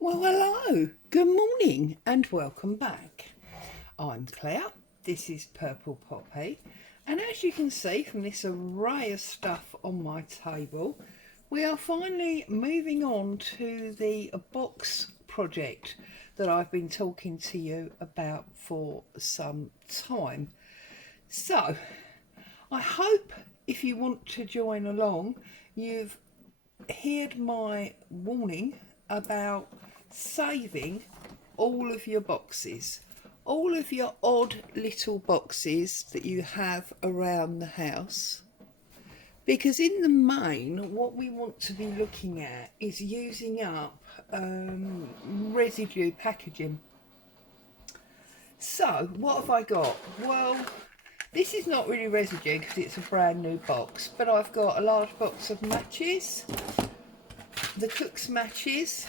Well, hello, good morning, and welcome back. I'm Claire, this is Purple Poppy, and as you can see from this array of stuff on my table, we are finally moving on to the box project that I've been talking to you about for some time. So, I hope if you want to join along, you've heard my warning about saving all of your boxes, all of your odd little boxes that you have around the house, because in the main what we want to be looking at is using up residue packaging. So what have I got? Well, this is not really residue because it's a brand new box, but I've got a large box of matches, the cook's matches.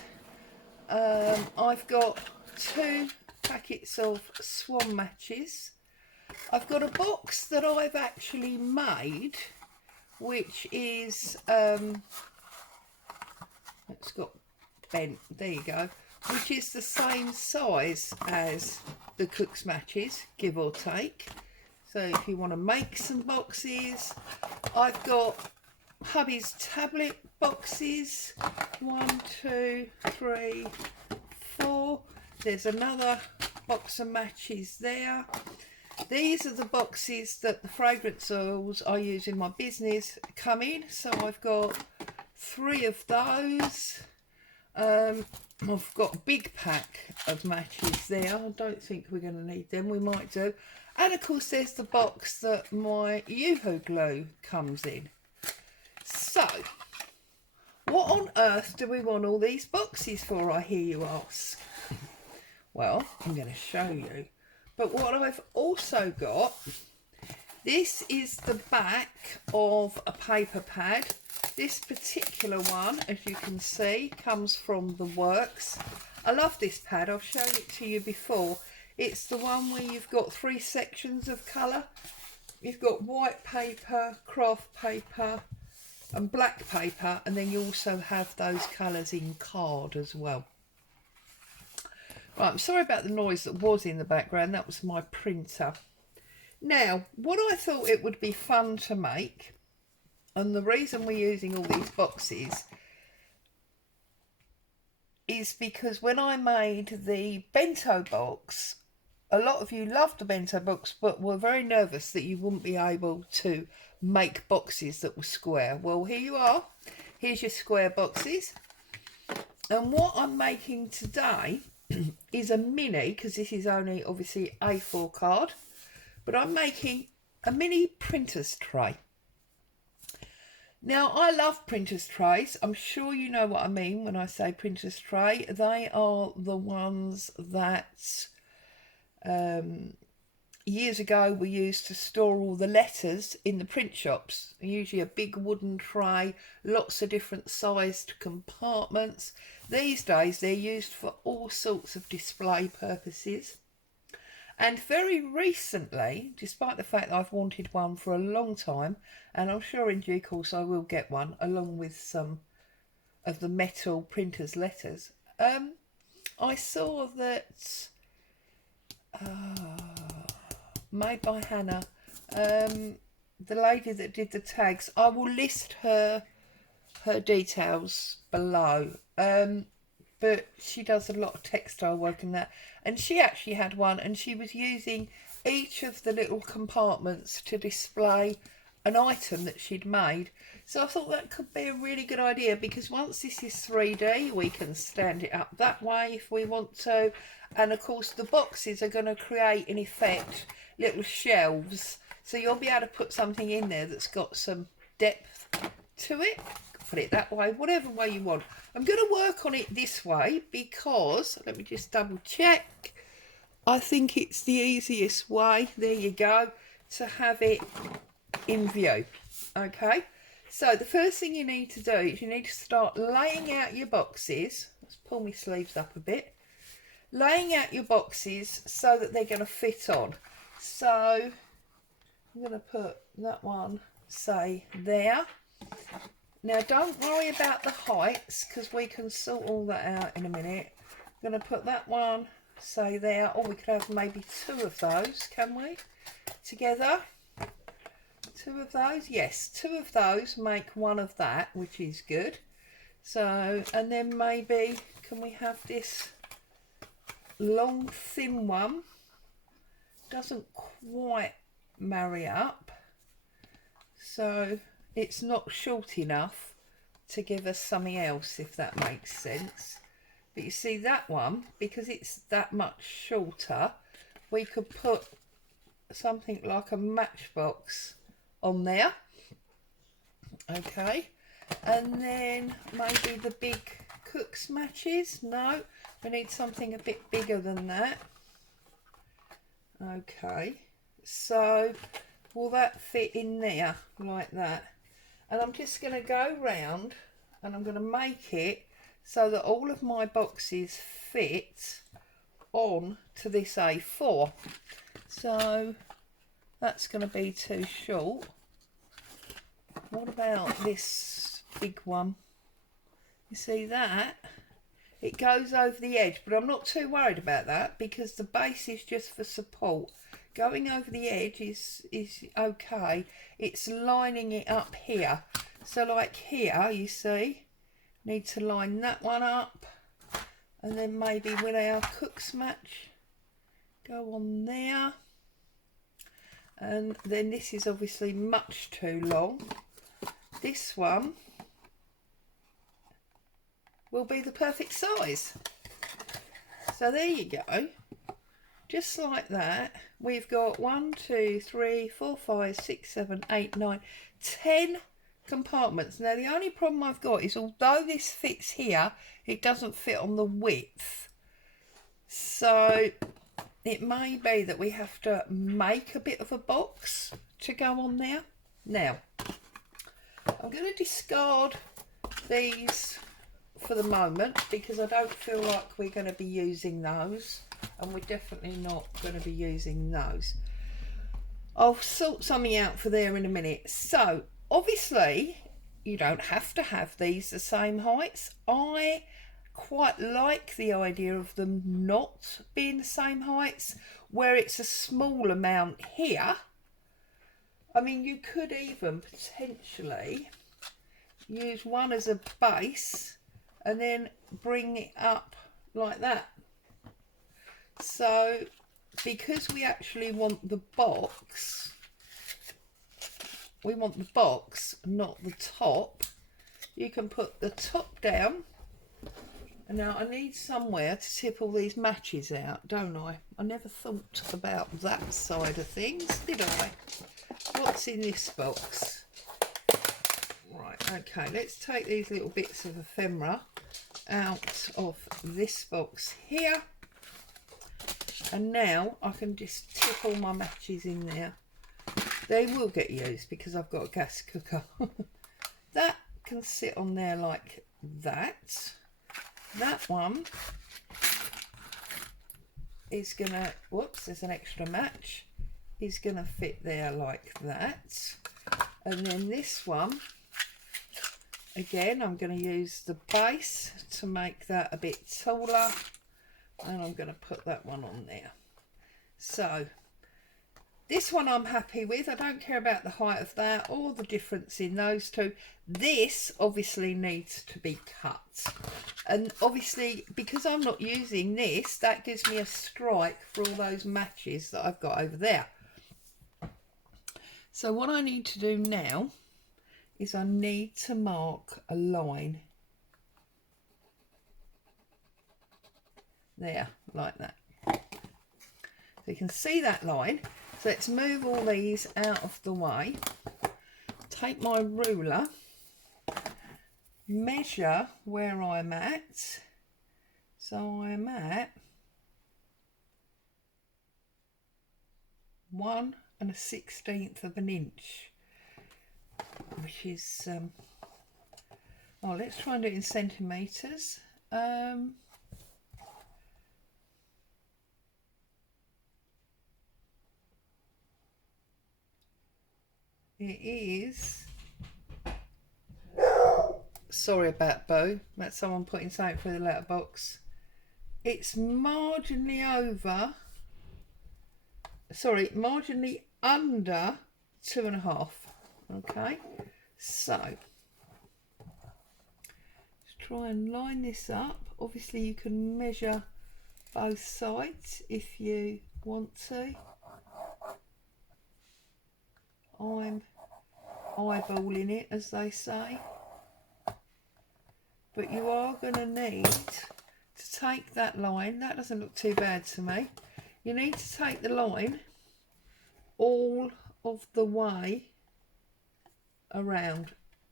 I've got 2 packets of Swan matches. I've got a box that I've actually made, which is it's got bent, there you go, which is the same size as the cook's matches, give or take. So if you want to make some boxes, I've got hubby's tablet boxes, 1, 2, 3, 4. There's another box of matches there. These are the boxes that the fragrance oils I use in my business come in. So I've got 3 of those. I've got a big pack of matches there. I don't think we're going to need them. We might do. And of course there's the box that my Yoo-hoo glue comes in. So, what on earth do we want all these boxes for, I hear you ask? Well, I'm going to show you. But what I've also got, this is the back of a paper pad. This particular one, as you can see, comes from The Works. I love this pad, I've shown it to you before. It's the one where you've got 3 sections of colour. You've got white paper, craft paper, and black paper, and then you also have those colours in card as well. Right, I'm sorry about the noise that was in the background, that was my printer. Now, what I thought it would be fun to make, and the reason we're using all these boxes, is because when I made the bento box, a lot of you loved the bento box but were very nervous that you wouldn't be able to make boxes that were square. Well, here you are. Here's your square boxes. And what I'm making today is a mini, because this is only obviously A4 card, but I'm making a mini printer's tray. Now, I love printer's trays. I'm sure you know what I mean when I say printer's tray. They are the ones that years ago we used to store all the letters in the print shops. Usually a big wooden tray, lots of different sized compartments. These days they're used for all sorts of display purposes. And very recently, despite the fact that I've wanted one for a long time, and I'm sure in due course I will get one along with some of the metal printer's letters, I saw that made by Hannah, the lady that did the tags. I will list her details below, but she does a lot of textile work and that, and she actually had one, and she was using each of the little compartments to display an item that she'd made. So I thought that could be a really good idea, because once this is 3D we can stand it up that way if we want to, and of course the boxes are going to create in effect little shelves, so you'll be able to put something in there that's got some depth to it, put it that way, whatever way you want. I'm going to work on it this way because, let me just double check, I think it's the easiest way, there you go, to have it in view. Okay, so the first thing you need to do is you need to start laying out your boxes. Let's pull my sleeves up a bit. Laying out your boxes so that they're going to fit on. So I'm going to put that one, say, there. Now don't worry about the heights because we can sort all that out in a minute. I'm going to put that one, say there, or we could have maybe two of those, can we? Together. Two of those, yes, two of those make one of that, which is good. So, and then maybe, can we have this long thin one? Doesn't quite marry up, so it's not short enough to give us something else, if that makes sense. But you see that one, because it's that much shorter, we could put something like a matchbox on there. Okay, and then maybe the big Cook's matches. No, we need something a bit bigger than that. Okay, so will that fit in there like that? And I'm just going to go round and I'm going to make it so that all of my boxes fit on to this A4. So that's going to be too short. What about this big one? You see that? It goes over the edge, but I'm not too worried about that because the base is just for support. Going over the edge is okay. It's lining it up here. So like here, you see, need to line that one up. And then maybe with our Cook's match, go on there. And then this is obviously much too long. This one will be the perfect size. So there you go. Just like that. We've got 1, 2, 3, 4, 5, 6, 7, 8, 9, 10 compartments. Now the only problem I've got is although this fits here, it doesn't fit on the width. So it may be that we have to make a bit of a box to go on there. Now, I'm going to discard these for the moment because I don't feel like we're going to be using those, and we're definitely not going to be using those. I'll sort something out for there in a minute. So obviously you don't have to have these the same heights. I quite like the idea of them not being the same heights, where it's a small amount here. I mean, you could even potentially use one as a base and then bring it up like that. So because we actually want the box, we want the box, not the top, you can put the top down. And now I need somewhere to tip all these matches out, don't I? I never thought about that side of things, did I? What's in this box? Right, okay, let's take these little bits of ephemera out of this box here. And now I can just tip all my matches in there. They will get used because I've got a gas cooker. That can sit on there like that. That one is gonna, whoops, there's an extra match, is gonna fit there like that. And then this one, again, I'm going to use the base to make that a bit taller, and I'm going to put that one on there. So this one I'm happy with. I don't care about the height of that or the difference in those two. This obviously needs to be cut, and obviously because I'm not using this, that gives me a strike for all those matches that I've got over there. So what I need to do now is I need to mark a line there, like that. So you can see that line. So let's move all these out of the way. Take my ruler, measure where I'm at. So I'm at 1 1/16 of an inch, which is oh, let's try and do it in centimetres. It is Sorry about Bo. That's someone putting something through the letterbox. It's marginally over. Sorry, marginally under 2.5. Okay, so let's try and line this up. Obviously, you can measure both sides if you want to. I'm eyeballing it, as they say. But you are going to need to take that line. That doesn't look too bad to me. You need to take the line all of the way around.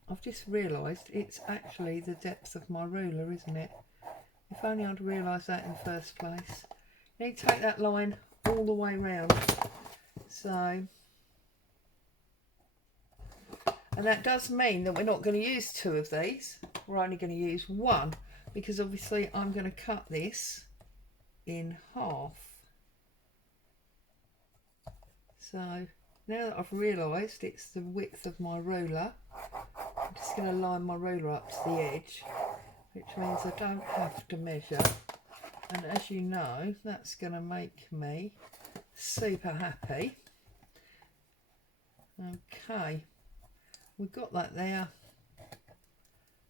I've just realised it's actually the depth of my ruler, isn't it? If only I'd realised that in the first place. You need to take that line all the way round. So, and that does mean that we're not going to use 2 of these. We're only going to use 1, because obviously I'm going to cut this in half. So now that I've realised it's the width of my ruler, I'm just going to line my ruler up to the edge, which means I don't have to measure. And as you know, that's going to make me super happy. Okay, we've got that there.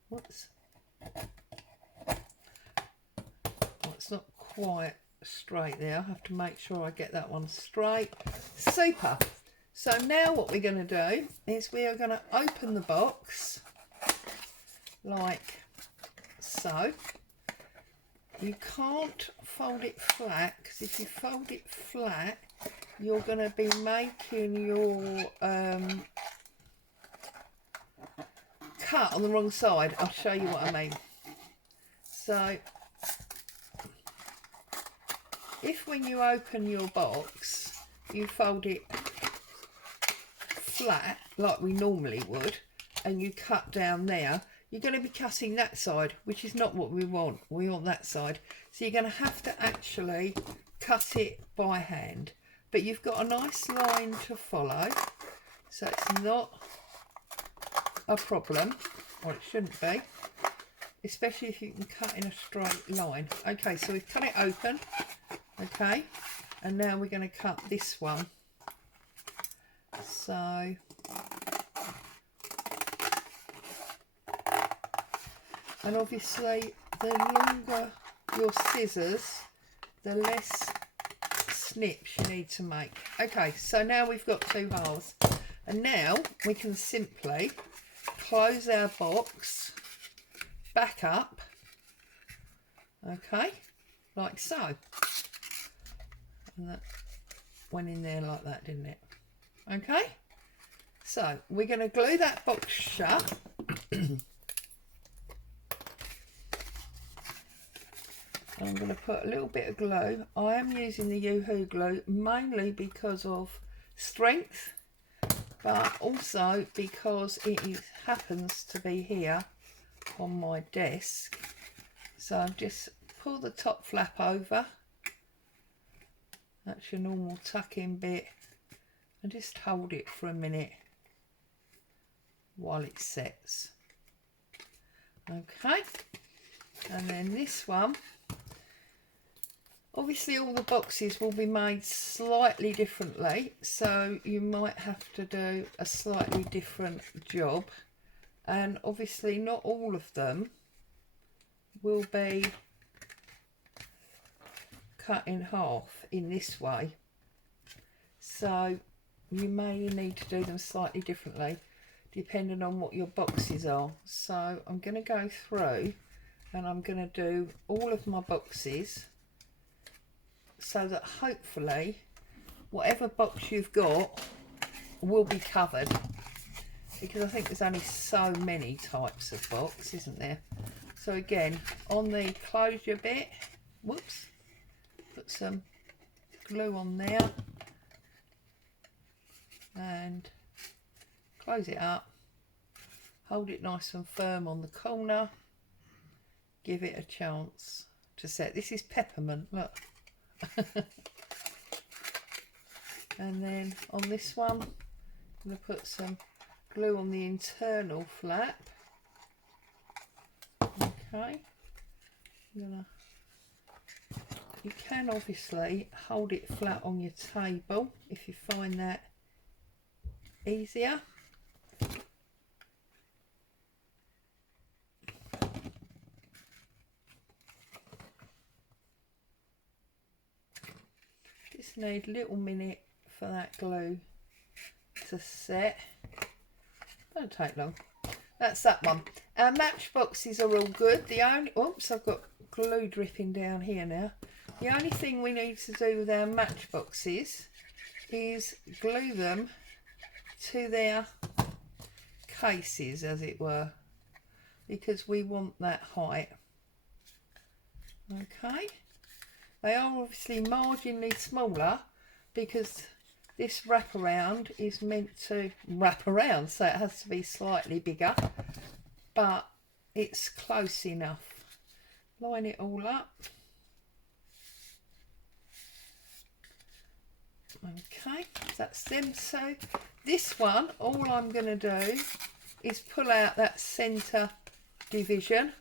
Whoops. Well, it's not quite straight there. I have to make sure I get that one straight. Super. So now what we're going to do is we are going to open the box like so. You can't fold it flat, because if you fold it flat, you're going to be making your cut on the wrong side. I'll show you what I mean. So if when you open your box you fold it flat like we normally would and you cut down there, you're going to be cutting that side, which is not what we want. We want that side. So you're going to have to actually cut it by hand. But you've got a nice line to follow, so it's not a problem, or it shouldn't be, especially if you can cut in a straight line. Okay, so we've cut it open, okay, and now we're going to cut this one. So and obviously the longer your scissors, the less snips you need to make. Okay, so now we've got 2 halves, and now we can simply close our box back up, okay, like so. And that went in there like that, didn't it? Okay, so we're going to glue that box shut. I'm going to put a little bit of glue. I am using the Yoo-Hoo glue mainly because of strength, but also because it happens to be here on my desk. So I'll just pull the top flap over. That's your normal tuck-in bit. And just hold it for a minute while it sets. Okay. And then this one, obviously all the boxes will be made slightly differently, so you might have to do a slightly different job, and obviously not all of them will be cut in half in this way, so you may need to do them slightly differently depending on what your boxes are. So I'm going to go through and I'm going to do all of my boxes so that hopefully whatever box you've got will be covered, because I think there's only so many types of box, isn't there? So again, on the closure bit, whoops, put some glue on there and close it up, hold it nice and firm on the corner, give it a chance to set. This is peppermint, look. And then on this one I'm going to put some glue on the internal flap Okay, you can obviously hold it flat on your table if you find that easier. Just need a little minute for that glue to set. Don't take long. That's that one. Our matchboxes are all good. The only, oops, I've got glue dripping down here now. The only thing we need to do with our matchboxes is glue them to their cases, as it were, because we want that height. Okay, they are obviously marginally smaller because this wraparound is meant to wrap around, so it has to be slightly bigger, but it's close enough. Line it all up. Okay, that's them. So this one, all I'm going to do is pull out that centre division.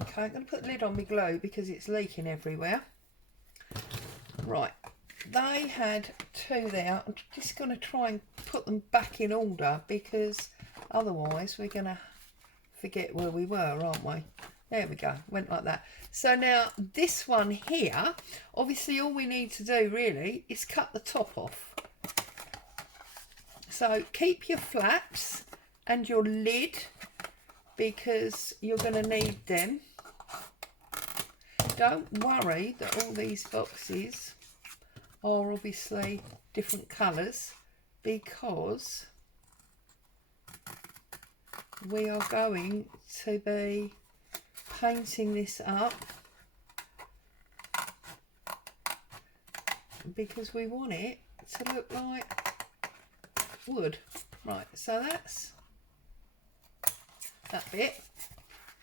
Okay, I'm going to put the lid on my glue because it's leaking everywhere. Right, they had two there. I'm just going to try and put them back in order because otherwise we're going to forget where we were, aren't we? There we go, went like that. So now this one here, obviously all we need to do really is cut the top off. So keep your flaps and your lid because you're going to need them. Don't worry that all these boxes are obviously different colours because we are going to be painting this up because we want it to look like wood. Right, so that's that bit.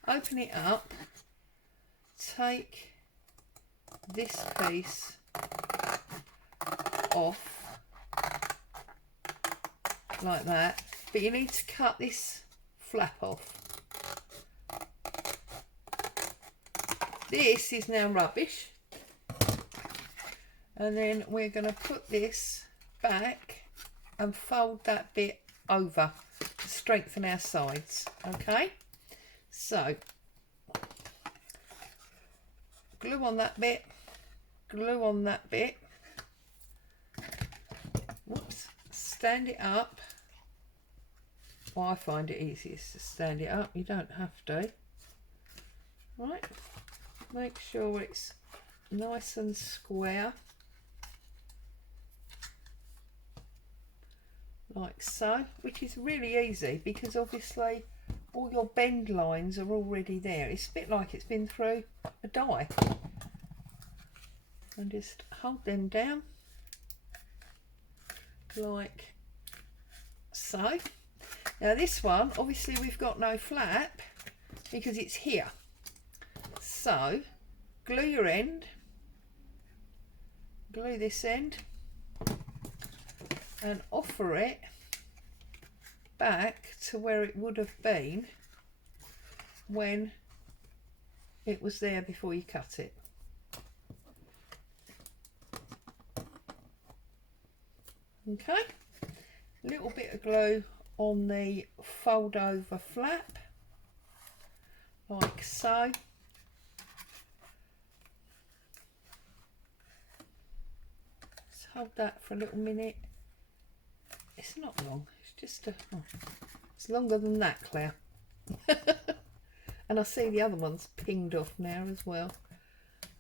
Open it up, take this piece off like that, but you need to cut this flap off. This is now rubbish, and then we're going to put this back and fold that bit over to strengthen our sides. Okay, so glue on that bit, glue on that bit. Whoops, stand it up. Well, I find it easiest to stand it up, you don't have to. Right, make sure it's nice and square, like so, which is really easy because obviously all your bend lines are already there. It's a bit like it's been through a die. And just hold them down like so. Now this one, obviously we've got no flap because it's here. So glue your end, glue this end and offer it back to where it would have been when it was there before you cut it. Okay, a little bit of glue on the fold over flap like so. Let's hold that for a little minute. It's not long, it's just a, oh, it's longer than that, Claire. And I see the other one's pinged off now as well.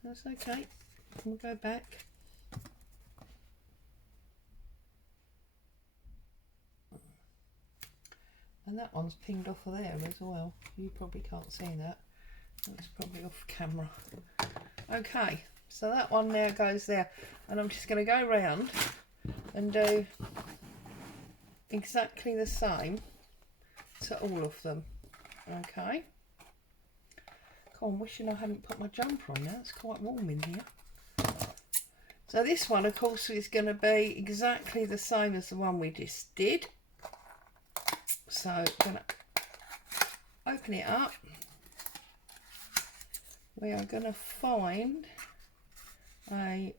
That's okay, we'll go back. And that one's pinged off of there as well. You probably can't see that. That's probably off camera. Okay, so that one now goes there. And I'm just going to go round and do exactly the same to all of them. Okay. God, I'm wishing I hadn't put my jumper on now. It's quite warm in here. So this one, of course, is going to be exactly the same as the one we just did. So I'm going to open it up we are going to find a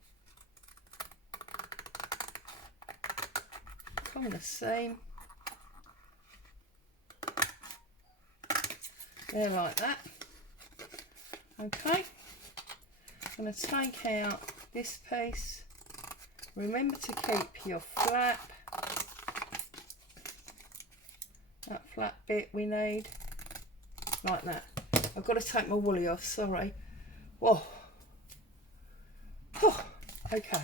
corner seam there, like that. Okay, I'm going to take out this piece. Remember to keep your flap, that flat bit we need, like that. I've got to take my woolly off, sorry. Whoa. Oh, okay.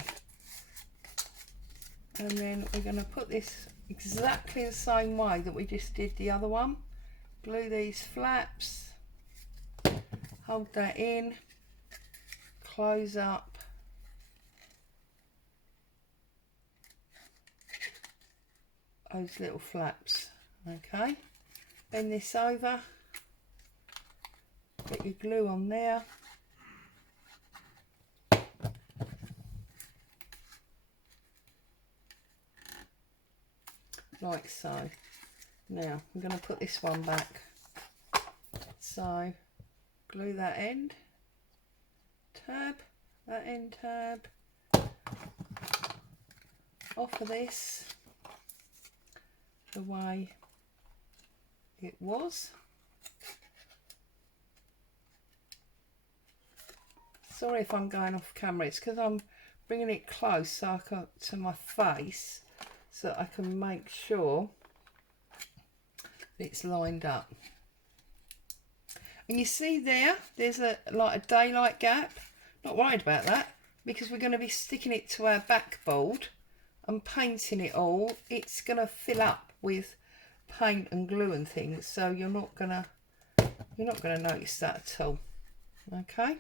And then we're going to put this exactly the same way that we just did the other one. Glue these flaps, hold that in, close up, those little flaps. Okay, bend this over, put your glue on there, like so. Now I'm going to put this one back, so glue that end tab, that end tab off of this the way it was. Sorry if I'm going off camera, it's because I'm bringing it close so I can, to my face, so I can make sure it's lined up. And you see there's like a daylight gap. Not worried about that, because we're going to be sticking it to our backboard and painting it all. It's going to fill up with paint and glue and things, so you're not going to notice that at all. Okay,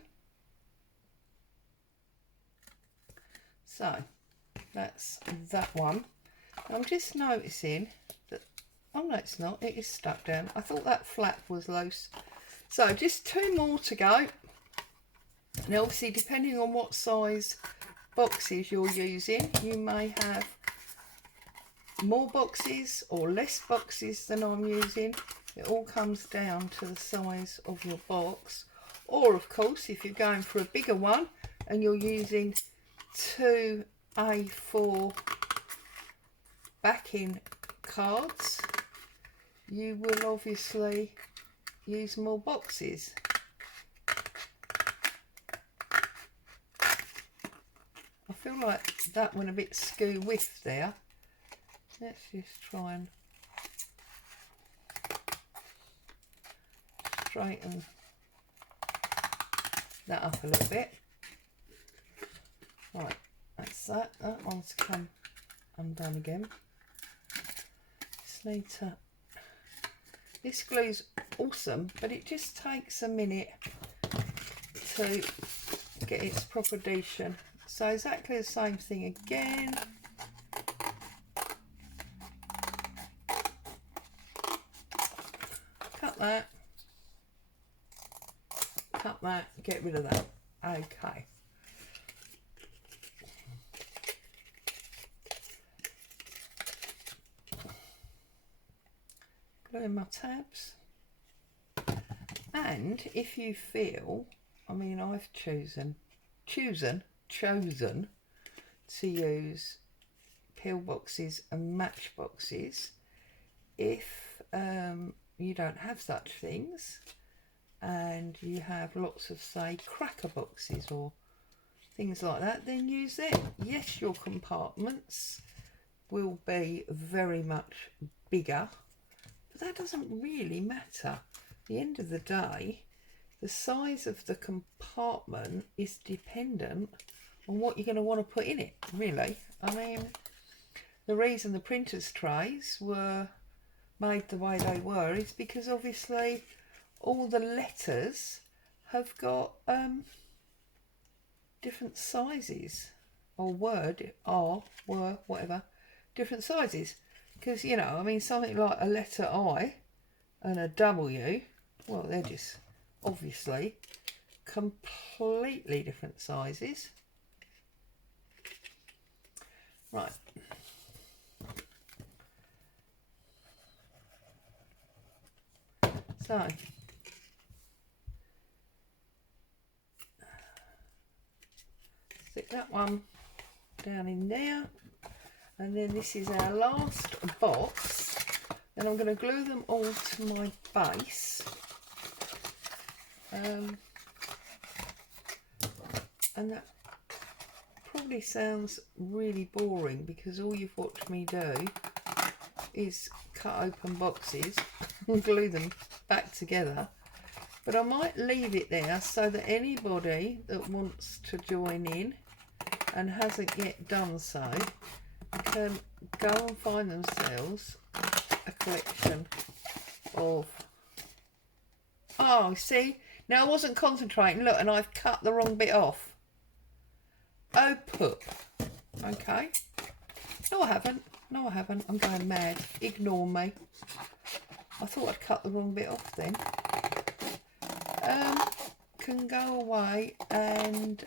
so that's that one. I'm just noticing that, oh no it's not, it is stuck down. I thought that flap was loose. So just 2 more to go. Now obviously depending on what size boxes you're using, you may have more boxes or less boxes than I'm using. It all comes down to the size of your box. Or of course if you're going for a bigger one and you're using 2 A4 backing cards, you will obviously use more boxes. I feel like that went a bit skew whiff there. Let's just try and straighten that up a little bit. Right, that's that. That one's come undone again. Just need to. This glue's awesome, but it just takes a minute to get its proper adhesion. So exactly the same thing again. Cut that, get rid of that. Okay. Glue in my tabs. And if you feel, I mean, I've chosen to use peel boxes and match boxes. If you don't have such things and you have lots of, say, cracker boxes or things like that, then use them. Yes, your compartments will be very much bigger, but that doesn't really matter. At the end of the day, the size of the compartment is dependent on what you're going to want to put in it, really. I mean, the reason the printer's trays were made the way they were is because obviously all the letters have got different sizes, or were, whatever, different sizes. Because, you know, I mean, something like a letter I and a W, well, they're just obviously completely different sizes. Right. So stick that one down in there, and then this is our last box. Then I'm going to glue them all to my base, and that probably sounds really boring because all you've watched me do is cut open boxes and glue them back together, but I might leave it there so that anybody that wants to join in and hasn't yet done so can go and find themselves a collection of... Oh, see, now I wasn't concentrating, look, and I've cut the wrong bit off. Oh, poop. Okay. No, I haven't. No, I haven't. I'm going mad. Ignore me. I thought I'd cut the wrong bit off then. Can go away and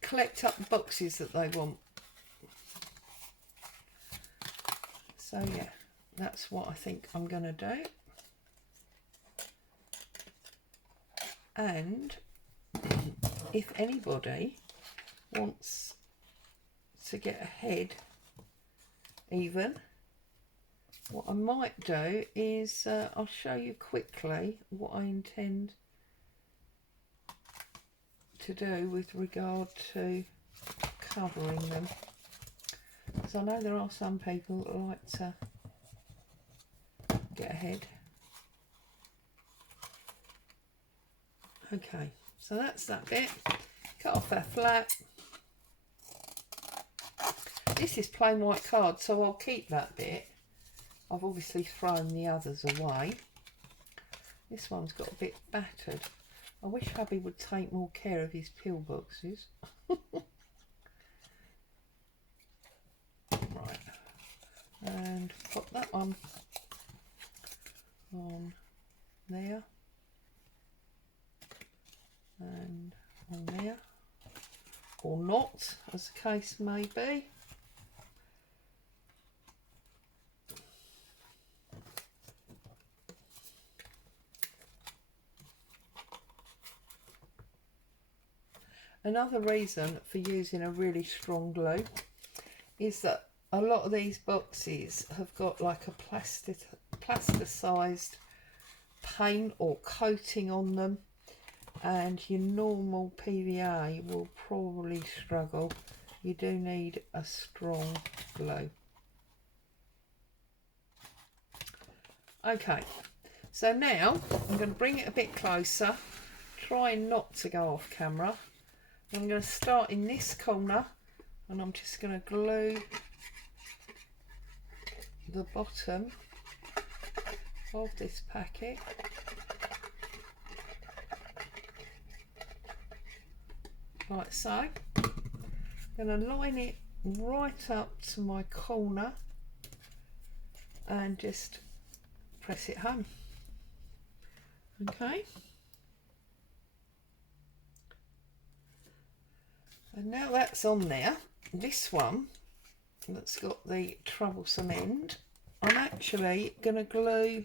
collect up the boxes that they want. So yeah, that's what I think I'm going to do. And if anybody wants to get ahead even, what I might do is I'll show you quickly what I intend to do with regard to covering them, because I know there are some people that like to get ahead. Okay, so that's that bit. Cut off our flat. This is plain white card, so I'll keep that bit. I've obviously thrown the others away. This one's got a bit battered. I wish hubby would take more care of his pill boxes. Right, and pop that one on there. And on there, or not, as the case may be. Another reason for using a really strong glue is that a lot of these boxes have got like a plasticized paint or coating on them, and your normal PVA will probably struggle. You do need a strong glue. Okay, so now I'm going to bring it a bit closer, trying not to go off camera. I'm going to start in this corner, and I'm just going to glue the bottom of this packet like so. I'm going to line it right up to my corner and just press it home. Okay. And now that's on there, this one that's got the troublesome end, I'm actually going to glue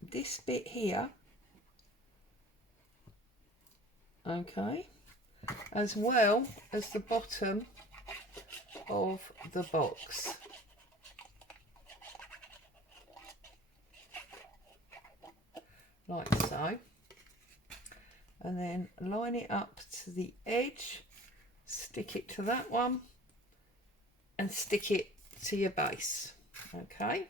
this bit here, okay, as well as the bottom of the box. Like so. And then line it up to the edge, stick it to that one, and stick it to your base. Okay.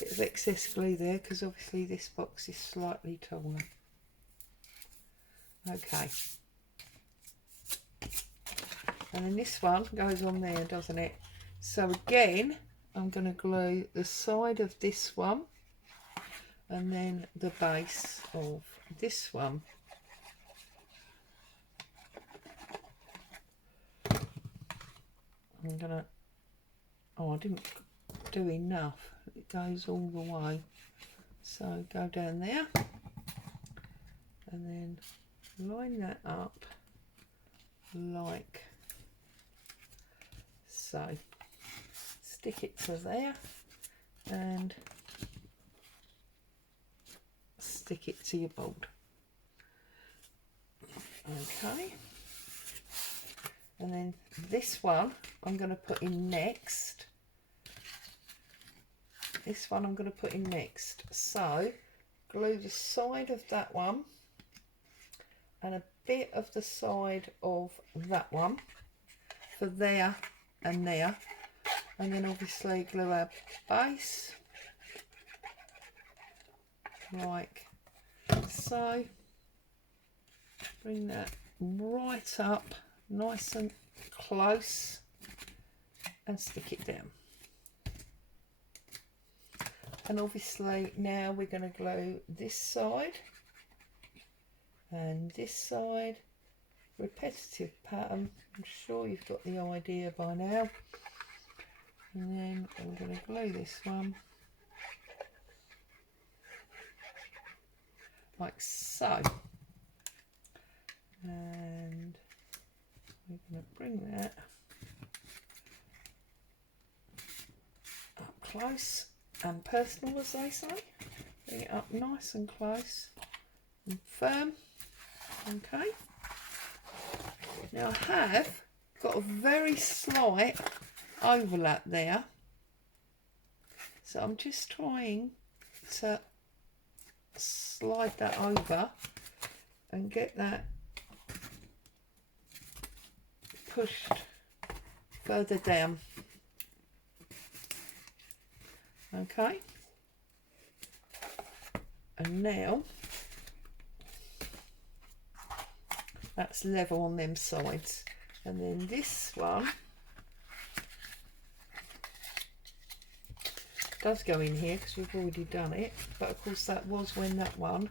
Bit of excess glue there because obviously this box is slightly taller. Okay. And then this one goes on there, doesn't it? So again, I'm going to glue the side of this one and then the base of this one. I'm gonna, oh, I didn't do enough. It goes all the way. So go down there and then line that up like so. Stick it to there and stick it to your board. Okay, and then this one I'm going to put in next. This one I'm going to put in next. So glue the side of that one and a bit of the side of that one for there and there, and then obviously glue our base like so. Bring that right up nice and close and stick it down. And obviously now we're going to glue this side and this side. Repetitive pattern, I'm sure you've got the idea by now. And then I'm going to glue this one like so. And we're going to bring that up close and personal, as they say. Bring it up nice and close and firm. Okay. Now I have got a very slight overlap there, so I'm just trying to slide that over and get that pushed further down. Okay, and now that's level on them sides, and then this one does go in here because we've already done it, but of course that was when that one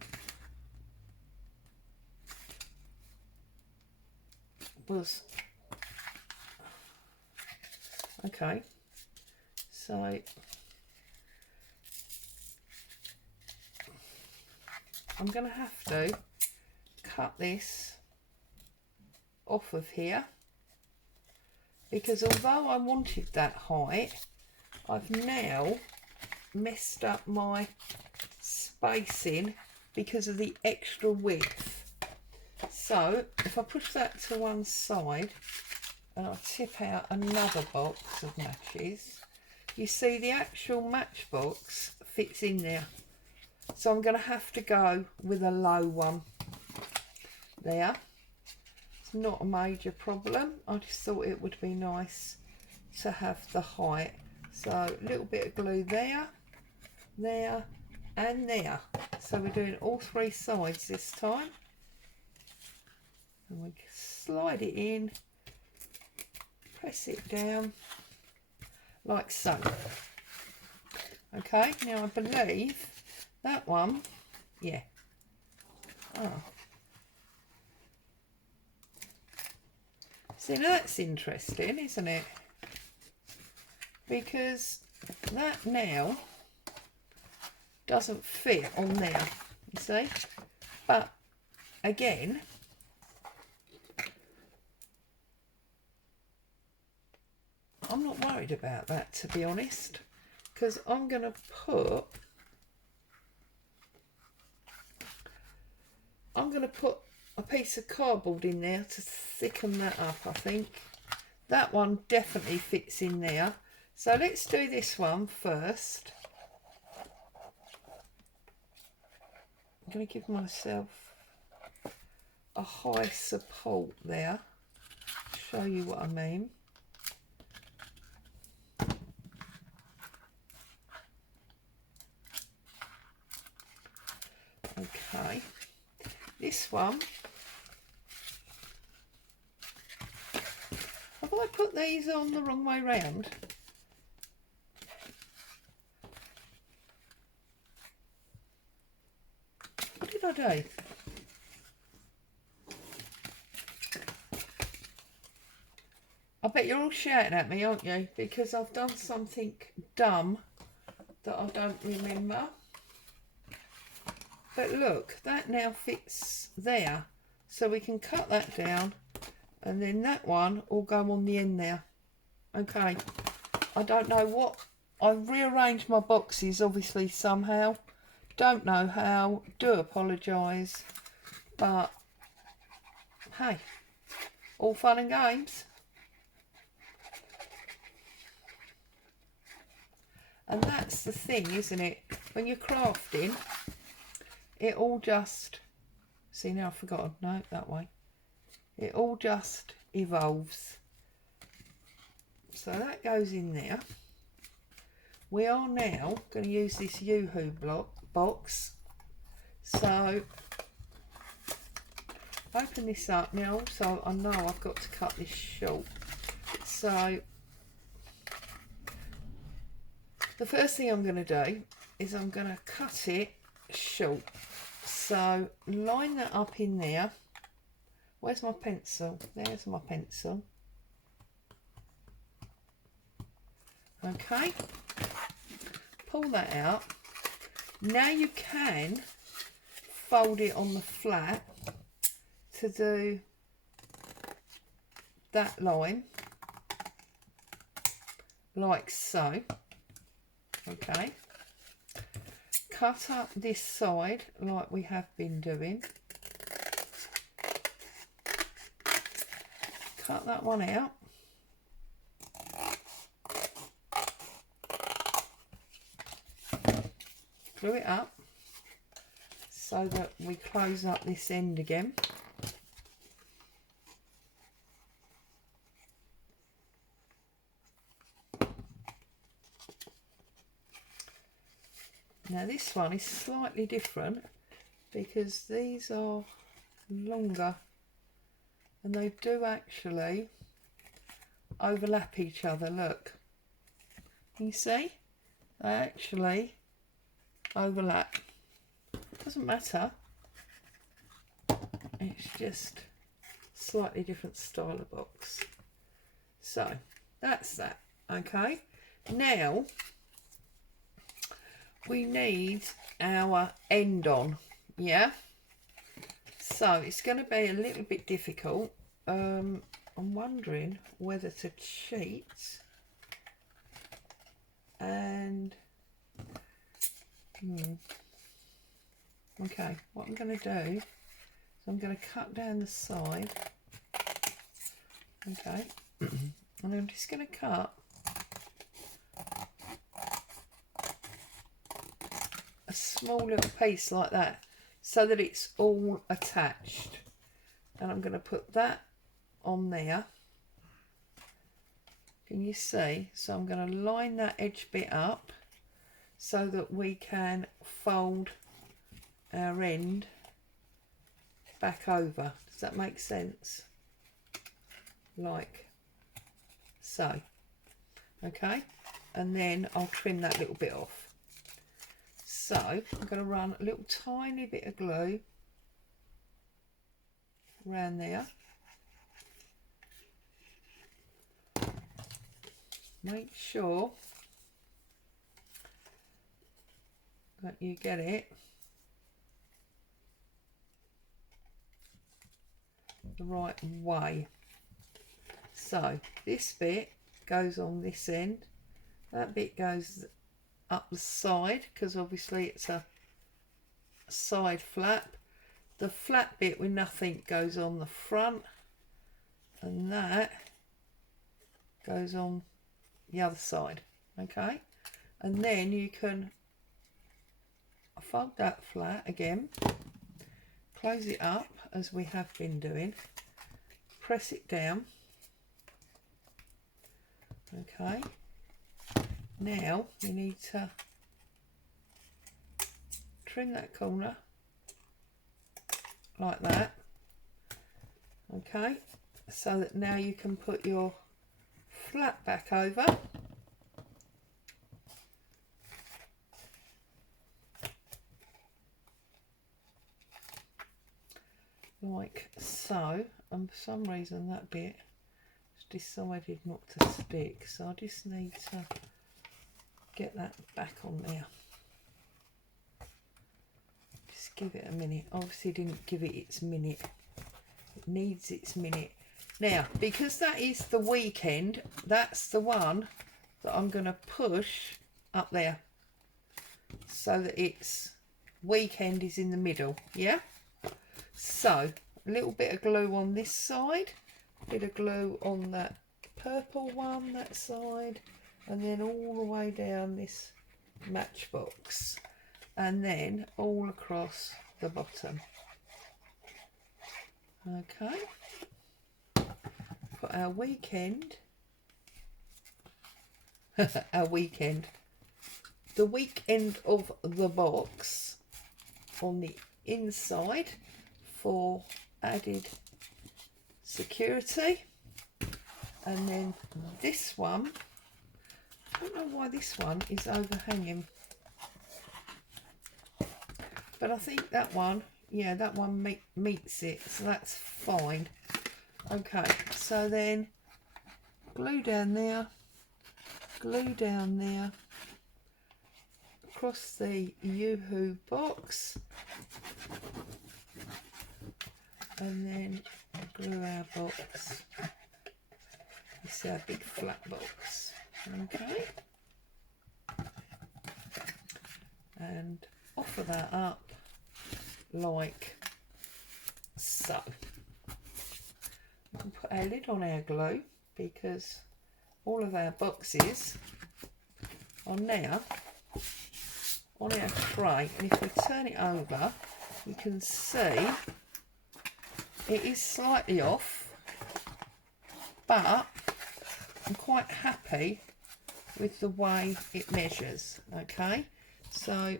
was okay. So I'm going to have to cut this off of here, because although I wanted that height, I've now messed up my spacing because of the extra width. So if I push that to one side and I tip out another box of matches, you see the actual matchbox fits in there. So I'm going to have to go with a low one there. It's not a major problem. I just thought it would be nice to have the height. So a little bit of glue there, there and there. So we're doing all three sides this time. And we slide it in, press it down like so. Okay, now I believe that one, yeah. Oh. See, now that's interesting, isn't it? Because that now doesn't fit on there, you see? But again, I'm not worried about that, to be honest, because I'm going to put a piece of cardboard in there to thicken that up. I think that one definitely fits in there. So let's do this one first. I'm going to give myself a high support there. Show you what I mean. Okay. This one, have I put these on the wrong way round? What did I do? I bet you're all shouting at me, aren't you? Because I've done something dumb that I don't remember. But look, that now fits there. So we can cut that down and then that one will go on the end there. Okay. I don't know what. I've rearranged my boxes obviously somehow. Don't know how. Do apologise. But hey, all fun and games. And that's the thing, isn't it? When you're crafting, it all just... See, now I've forgotten. No, that way. It all just evolves. So that goes in there. We are now going to use this Yoo-hoo box. So, open this up now. So I know I've got to cut this short. So, the first thing I'm going to do is I'm going to cut it short. So, line that up in there. Where's my pencil? There's my pencil. Okay. Pull that out. Now you can fold it on the flat to do that line. Like so. Okay. Cut up this side like we have been doing. Cut that one out. Glue it up so that we close up this end again. Now this one is slightly different because these are longer and they do actually overlap each other. Look, can you see? They actually overlap. Doesn't matter, it's just slightly different style of box. So that's that. Okay, now we need our end on. Yeah, so it's going to be a little bit difficult. I'm wondering whether to cheat and okay, what I'm going to do is I'm going to cut down the side. Okay, and I'm just going to cut a small little piece like that so that it's all attached, and I'm going to put that on there. Can you see? So I'm going to line that edge bit up so that we can fold our end back over. Does that make sense? Like so. Okay, and then I'll trim that little bit off. So I'm going to run a little tiny bit of glue around there. Make sure that you get it the right way. So this bit goes on this end, that bit goes up the side because obviously it's a side flap. The flat bit with nothing goes on the front, and that goes on the other side. Okay, and then you can fold that flat again, close it up as we have been doing, press it down. Okay, now you need to trim that corner like that. Okay, so that now you can put your flat back over. Like so, and for some reason that bit decided not to stick, so I just need to get that back on there. Just give it a minute. Obviously didn't give it its minute. It needs its minute. Now, because that is the weekend, that's the one that I'm going to push up there so that its weekend is in the middle. Yeah? So a little bit of glue on this side, a bit of glue on that purple one, that side, and then all the way down this matchbox, and then all across the bottom. Okay, put our weekend, the weekend of the box on the inside for added security. And then this one, I don't know why this one is overhanging, but I think that one, yeah, that one meets it, so that's fine. Okay, so then glue down there, across the Yoo-hoo box, and then glue our box. This is our big flat box. Okay, and offer that up like so. We can put our lid on our glue because all of our boxes are now on our tray, and if we turn it over you can see it is slightly off, but I'm quite happy with the way it measures. Okay, so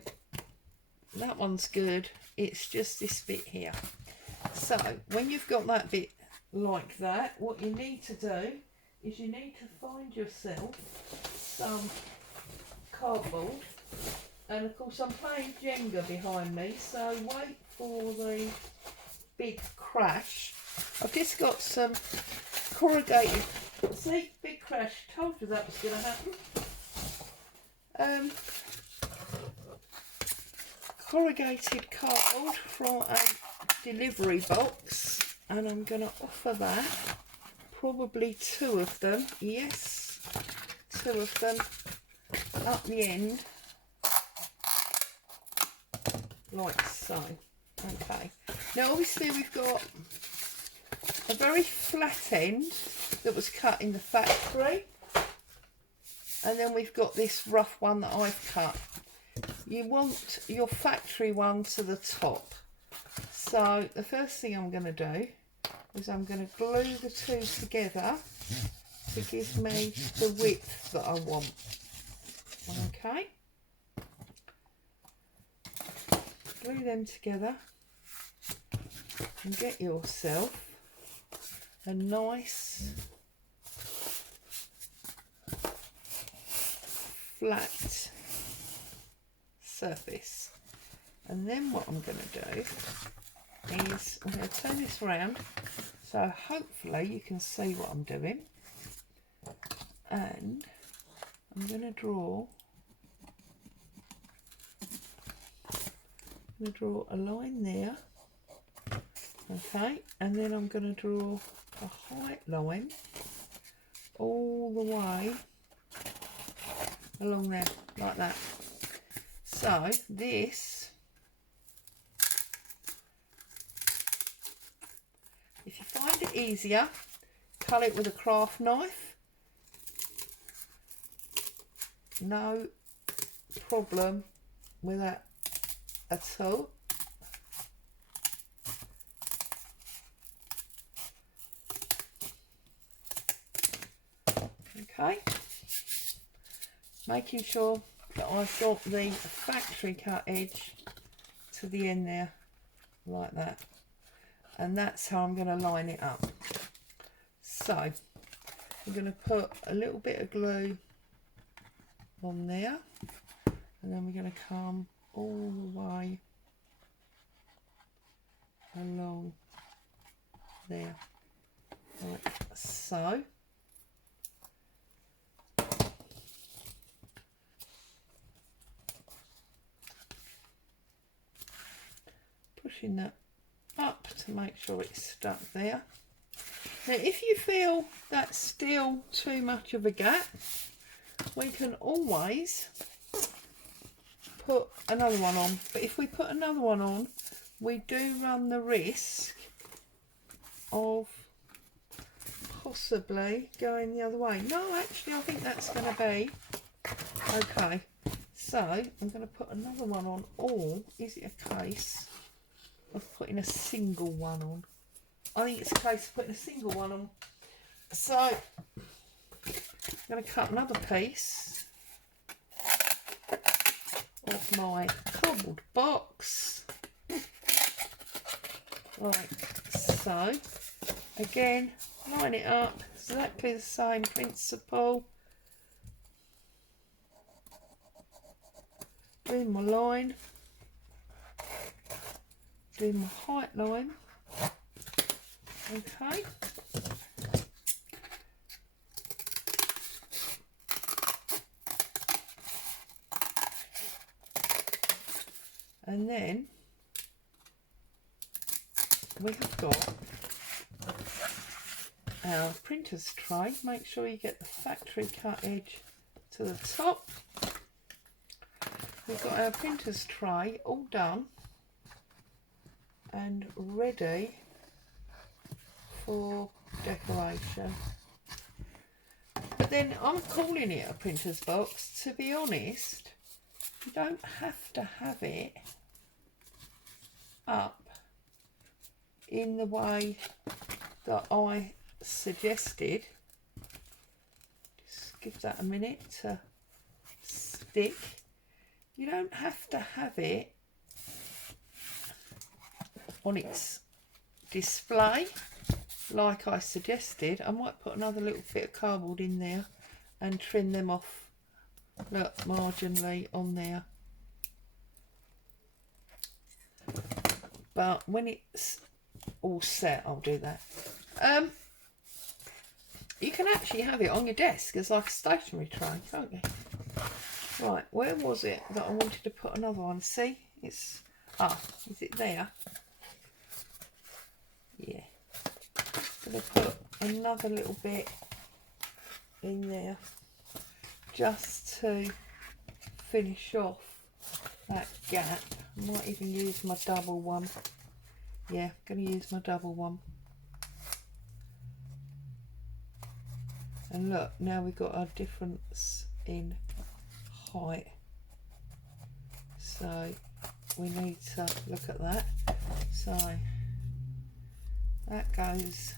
that one's good, it's just this bit here. So when you've got that bit like that, what you need to do is you need to find yourself some cardboard, and of course I'm playing Jenga behind me, so wait for the big crash. I've just got some corrugated, see, big crash, told you that was going to happen. Corrugated cardboard from a delivery box, and I'm going to offer that, probably 2 of them, yes, 2 of them up the end, like so. Okay, now obviously we've got a very flat end that was cut in the factory, and then we've got this rough one that I've cut. You want your factory one to the top, so the first thing I'm going to do is I'm going to glue the 2 together to give me the width that I want. Okay, glue them together and get yourself a nice flat surface. And then what I'm going to do is I'm going to turn this around so hopefully you can see what I'm doing, and I'm going to draw a line there. Okay, and then I'm going to draw a height line all the way along there, like that. So this, if you find it easier, cut it with a craft knife, no problem with that at all. Okay, making sure that I've got the factory cut edge to the end there, like that, and that's how I'm going to line it up. So I'm going to put a little bit of glue on there, and then we're going to come all the way along there, like so. Pushing that up to make sure it's stuck there. Now if you feel that's still too much of a gap, we can always put another one on, but if we put another one on we do run the risk of possibly going the other way. No, actually I think that's going to be okay. So I'm going to put another one on, or is it a case of putting a single one on? I think it's a case of putting a single one on. So I'm going to cut another piece of my cardboard box, like so. Again, line it up, exactly the same principle. Do my line, do my height line, okay. And then we have got our printer's tray. Make sure you get the factory cut edge to the top. We've got our printer's tray all done and ready for decoration. But then I'm calling it a printer's box. To be honest, you don't have to have it up in the way that I suggested. Just give that a minute to stick. You don't have to have it on its display like I suggested. I might put another little bit of cardboard in there and trim them off, look, marginally on there. But when it's all set, I'll do that. You can actually have it on your desk as like a stationery tray, can't you? Right, where was it that I wanted to put another one? See, it's, is it there? Yeah. Gonna put another little bit in there just to finish off that gap. I might even use my double one. Yeah, gonna use my double one. And look, now we've got our difference in height, so we need to look at that. So that goes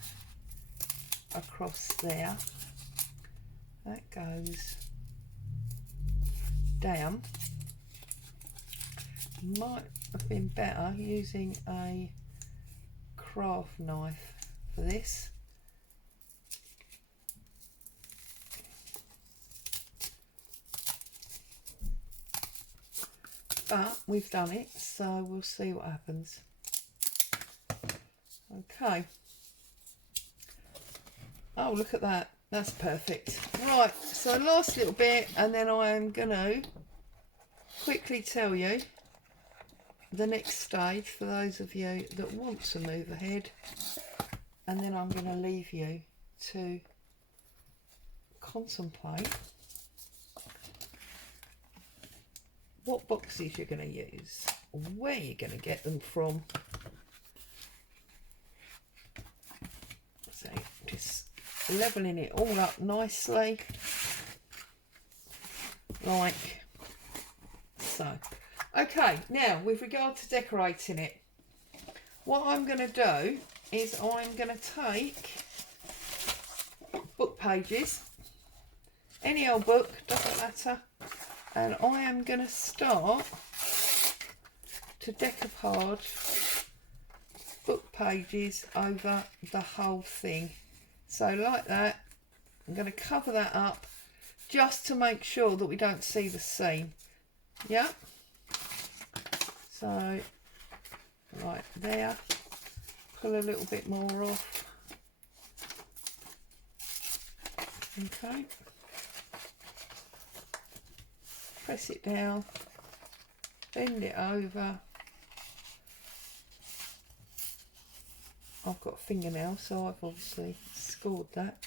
across there, that goes down. Might have been better using a craft knife for this. But we've done it, so we'll see what happens. Okay. Oh, look at that. That's perfect. Right, so last little bit, and then I am going to quickly tell you the next stage for those of you that want to move ahead. And then I'm going to leave you to contemplate what boxes you're going to use, where you're going to get them from. So just leveling it all up nicely, like so. Okay, now with regard to decorating it, what I'm going to do is I'm going to take book pages, any old book, doesn't matter, and I am going to start to decoupage book pages over the whole thing. So like that, I'm going to cover that up just to make sure that we don't see the seam. Yeah. So right there, pull a little bit more off. Okay. Press it down, bend it over. I've got a fingernail, so I've obviously scored that.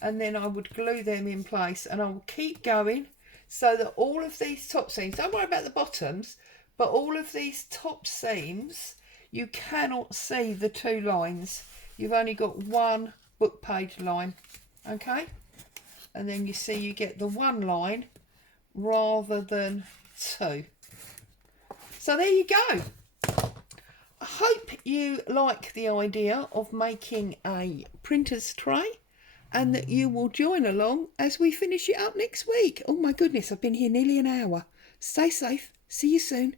And then I would glue them in place, and I will keep going so that all of these top seams, don't worry about the bottoms, but all of these top seams, you cannot see the two lines. you've only got one book page line, okay? And then you see you get the one line rather than two. So there you go. I hope you like the idea of making a printer's tray and that you will join along as we finish it up next week. Oh my goodness, I've been here nearly an hour. Stay safe. See you soon.